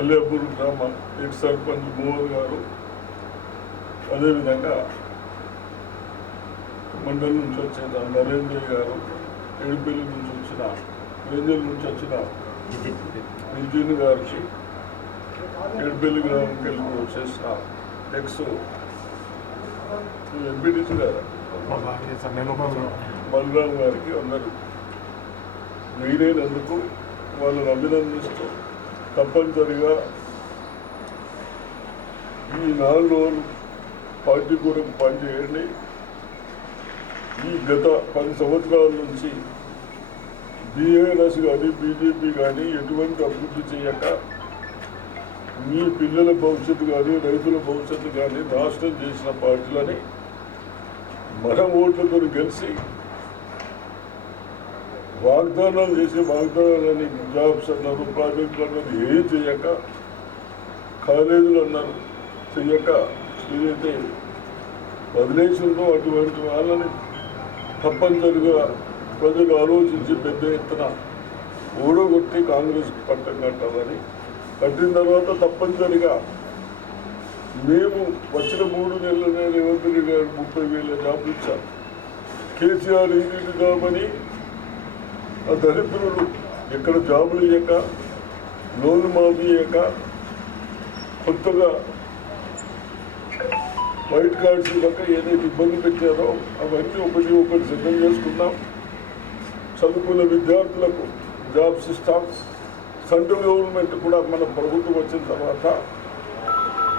కల్లేపూర్ గ్రామ ఎక్స్ సర్పంచ్ మోహన్ గారు, అదేవిధంగా మండలి నుంచి వచ్చిన నరేంద్ర గారు, ఎడిపల్లి నుంచి వచ్చిన రేంజల్ నుంచి వచ్చిన నితిన్ గారికి, ఎడిపల్లి గ్రామంకి వెళ్ళి వచ్చేసిన ఎక్స్ ఎంపీటీసీ గారు బలరాం గారికి అందరూ వీలైనందుకు వాళ్ళని అభినందిస్తూ తప్పనిసరిగా ఈ 4 రోజులు పార్టీ కొరకు పనిచేయండి. ఈ గత 10 సంవత్సరాల నుంచి బీఆర్ఎస్ కానీ బీజేపీ కానీ ఎటువంటి అభివృద్ధి చేయక మీ పిల్లల భవిష్యత్తు కానీ రైతుల భవిష్యత్తు కానీ నాశనం చేసిన పార్టీలని మన ఓట్లతో గెలిచి వాగ్దానాలు చేసి వాగ్దానాలని జాబ్స్ అన్నారు, ప్రాజెక్టులు అన్నారు, ఏం చేయక కాలేజీలు అన్నారు చెయ్యక ఏదైతే వదిలేసిందో అటువంటి వాళ్ళని తప్పనిసరిగా ప్రజలు ఆలోచించి పెద్ద ఎత్తున ఓడగొట్టి కాంగ్రెస్ పట్టం కట్టాలని కట్టిన తర్వాత తప్పనిసరిగా మేము వచ్చిన 3 నెలలనే రేవంత్ రెడ్డి గారు 30,000 జాబులు ఇచ్చారు. కేసీఆర్ ఇంటికి జాబ్ అని ఆ దరిద్రులు ఎక్కడ జాబులు ఇయ్యక లోన్లు మాఫీ ఇయ్యక కొత్తగా వైట్ కార్డ్స్ ఇవ్వక ఏదైతే ఇబ్బంది పెట్టారో అవన్నీ ఒకటి సిద్ధం చేసుకున్నాం. చదువుకున్న విద్యార్థులకు జాబ్స్ ఇస్తాం. సెంట్రల్ గవర్నమెంట్ కూడా మన ప్రభుత్వం వచ్చిన తర్వాత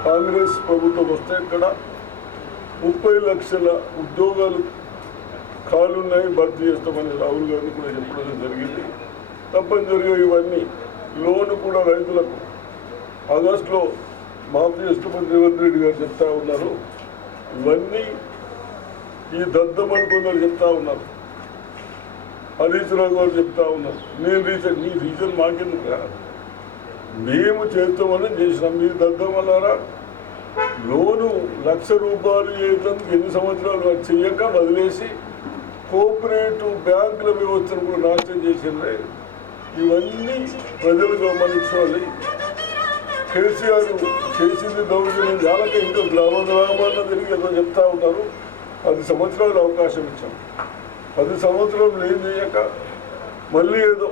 కాంగ్రెస్ ప్రభుత్వం వస్తే ఇక్కడ 30 లక్షల ఉద్యోగాలు ఖాళీలున్నాయి, భర్తీ చేస్తామని రాహుల్ గాంధీ కూడా చెప్పడం జరిగింది. తప్పనిసరిగా ఇవన్నీ లోను కూడా రైతులకు ఆగస్టులో మాఫీ చేస్తామని రేవంత్ రెడ్డి గారు చెప్తా ఉన్నారు. ఇవన్నీ ఈ దద్దమని కొందరు చెప్తా ఉన్నారు, హరీష్ రావు గారు చెప్తా ఉన్నారు. నీ రీజన్ మాకెందుకు కాదు, మేము చేస్తామని చేసినాం. మీరు దద్దమన్నారా? లోను ₹1,00,000 వేయడానికి ఎన్ని సంవత్సరాలు చెయ్యక వదిలేసి కోఆపరేటివ్ బ్యాంకుల వ్యవస్థను కూడా నాశనం చేసిండ్రే. ఇవన్నీ ప్రజలు గమనించాలి. కేసీఆర్ చేసింది దౌర్జన్యం చాలక ఇంకా గ్రామాల్లో తిరిగి ఏదో చెప్తా ఉన్నారు. 10 సంవత్సరాలు అవకాశం ఇచ్చాం. 10 సంవత్సరాలు ఏం చేయక మళ్ళీ ఏదో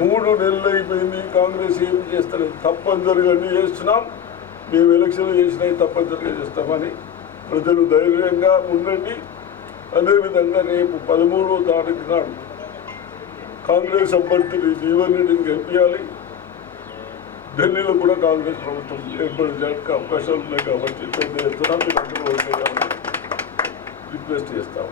3 నెలలు అయిపోయింది, కాంగ్రెస్ ఏం చేస్తలేదు. తప్పనిసరిగా అన్నీ చేస్తున్నాం. మేము ఎలక్షన్లు చేసినవి తప్పనిసరిగా చేస్తామని ప్రజలు ధైర్యంగా ఉండండి. అదేవిధంగా రేపు 13వ తారీఖు నాడు కాంగ్రెస్ అభ్యర్థిని జీవన్ రెడ్డిని గెలిపించాలి. ఢిల్లీలో కూడా కాంగ్రెస్ ప్రభుత్వం ఏర్పడడానికి అవకాశాలు ఉన్నాయి కాబట్టి పెద్ద ఎత్తున మీరు అందరూ రిక్వెస్ట్ చేస్తాం.